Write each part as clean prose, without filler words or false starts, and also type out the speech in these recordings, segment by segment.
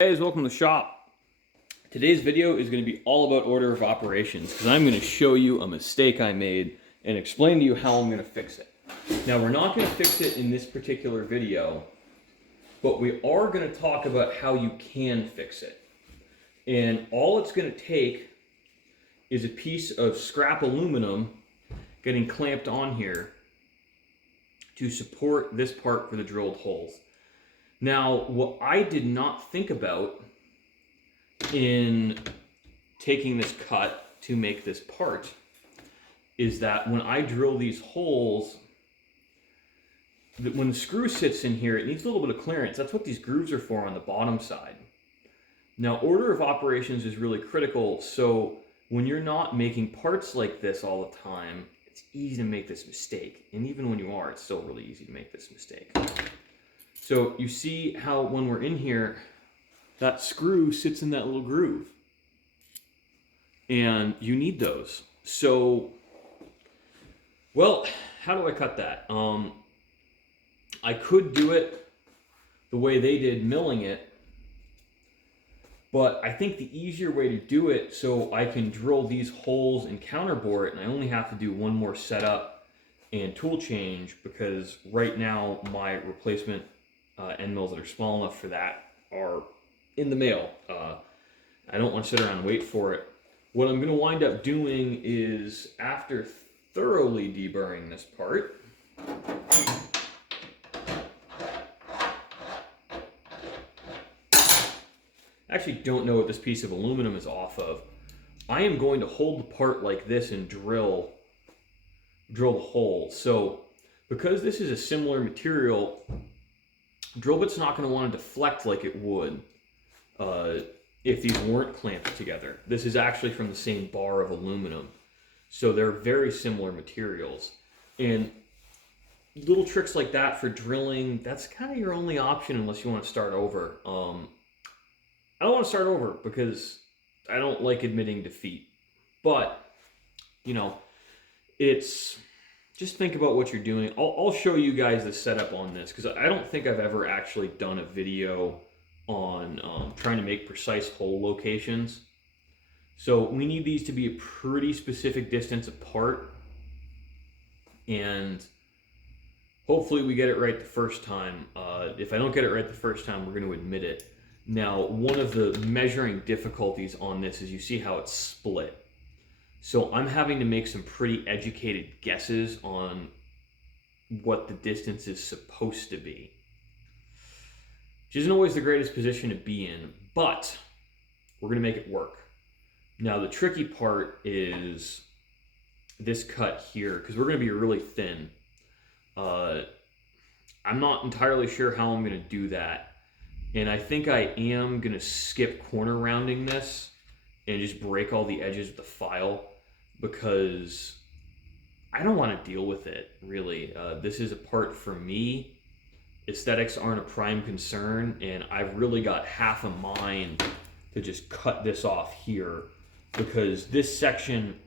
Hey guys, welcome to the shop. Today's video is going to be all about order of operations because I'm going to show you a mistake I made and explain to you how I'm going to fix it. Now, we're not going to fix it in this particular video, but we are going to talk about how you can fix it. And all it's going to take is a piece of scrap aluminum getting clamped on here to support this part for the drilled holes. Now, what I did not think about in taking this cut to make this part is that when I drill these holes, when the screw sits in here, it needs a little bit of clearance. That's what these grooves are for on the bottom side. Now, order of operations is really critical, so when you're not making parts like this all the time, it's easy to make this mistake. And even when you are, it's still really easy to make this mistake. So you see how when we're in here, that screw sits in that little groove. And you need those. So, well, how do I cut that? I could do it the way they did, milling it. But I think the easier way to do it, so I can drill these holes and counterbore it, and I only have to do one more setup and tool change, because right now my replacement end mills that are small enough for that are in the mail. I don't want to sit around and wait for it. What I'm going to wind up doing is, after thoroughly deburring this part, I actually don't know what this piece of aluminum is off of. I am going to hold the part like this and drill the hole. So because this is a similar material, drill bit's not going to want to deflect like it would if these weren't clamped together. This is actually from the same bar of aluminum, so they're very similar materials. And little tricks like that for drilling, that's kind of your only option unless you want to start over. I don't want to start over because I don't like admitting defeat, but you know, it's just think about what you're doing. I'll show you guys the setup on this because I don't think I've ever actually done a video on trying to make precise hole locations. So we need these to be a pretty specific distance apart, and hopefully we get it right the first time. If I don't get it right the first time, we're going to admit it. Now, one of the measuring difficulties on this is you see how it's split. So I'm having to make some pretty educated guesses on what the distance is supposed to be, which isn't always the greatest position to be in, but we're going to make it work. Now, the tricky part is this cut here, because we're going to be really thin. I'm not entirely sure how I'm going to do that, and I think I am going to skip corner rounding this and just break all the edges of the file, because I don't want to deal with it, really. This is a part for me. Aesthetics aren't a prime concern, and I've really got half a mind to just cut this off here, because this section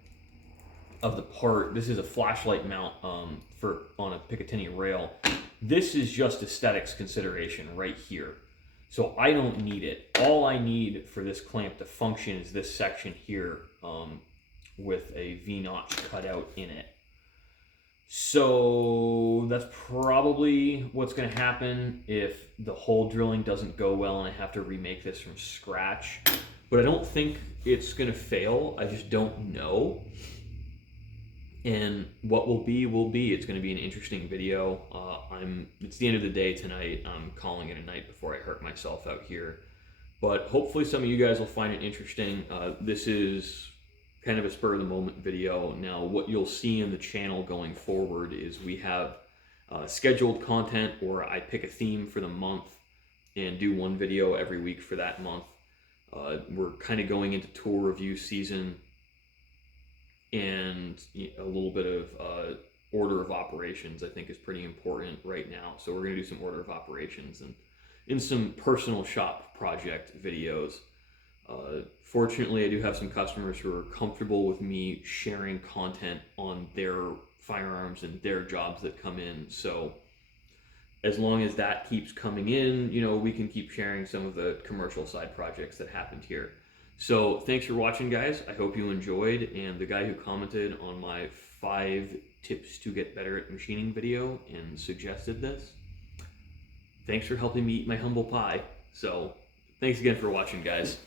of the part, this is a flashlight mount on a Piccatiny rail. This is just aesthetics consideration right here. So I don't need it. All I need for this clamp to function is this section here with a V-notch cut out in it. So that's probably what's going to happen if the hole drilling doesn't go well and I have to remake this from scratch. But I don't think it's going to fail. I just don't know. And what will be, will be. It's going to be an interesting video. It's the end of the day tonight. I'm calling it a night before I hurt myself out here. But hopefully some of you guys will find it interesting. This is kind of a spur of the moment video. Now, what you'll see in the channel going forward is we have scheduled content, or I pick a theme for the month and do one video every week for that month. We're kind of going into tool review season, and a little bit of order of operations I think is pretty important right now. So we're going to do some order of operations and in some personal shop project videos. Fortunately, I do have some customers who are comfortable with me sharing content on their firearms and their jobs that come in. So as long as that keeps coming in, you know, we can keep sharing some of the commercial side projects that happened here. So thanks for watching, guys. I hope you enjoyed. And the guy who commented on my 5 tips to get better at machining video and suggested this, thanks for helping me eat my humble pie. So thanks again for watching, guys.